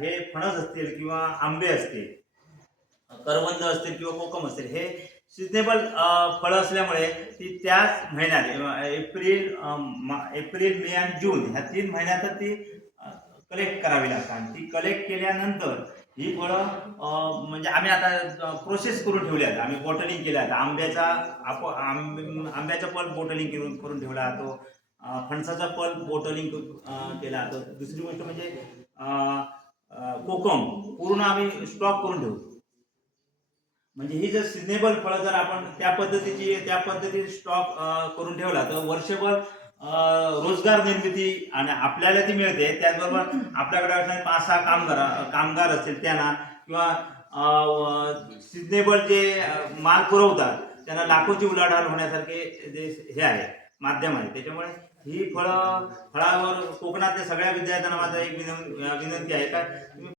हे फणस असतील किंवा आंबे असतील करवंद असतील किंवा कोकम असतील हे सिजनेबल फळं असल्यामुळे ती त्याच महिन्यात एप्रिल एप्रिल मे आणि जून ह्या तीन महिन्यातच ती कलेक्ट करावी लागतात आणि ती कलेक्ट केल्यानंतर ही फळं म्हणजे आम्ही आता प्रोसेस करून ठेवली आहेत. आम्ही बॉटलिंग केलं आहे आंब्याचा आप आंब्याचा पल्प बॉटलिंग करून करून ठेवला जातो. फणसाचा पल्प बॉटलिंग केला जातो. दुसरी गोष्ट म्हणजे कोकम पूर्ण आम्ही स्टॉक करून ठेवू. म्हणजे ही जर सिजनेबल फळं जर आपण त्या पद्धतीची त्या पद्धतीने स्टॉक करून ठेवला तर वर्षभर रोजगार निर्मिती आणि आपल्याला ती मिळते. त्याचबरोबर आपल्याकडे असणारे पाच सहा कामगार कामगार असतील त्यांना किंवा सिजनेबल जे माल पुरवतात त्यांना लाखोची उलाढाल होण्यासारखे जे हे आहे. माध्यम आहे. त्याच्यामुळे ही फळं फळावर कोकणातल्या सगळ्या विद्यार्थ्यांना माझा एक विनंती विनंती आहे. का तुम्ही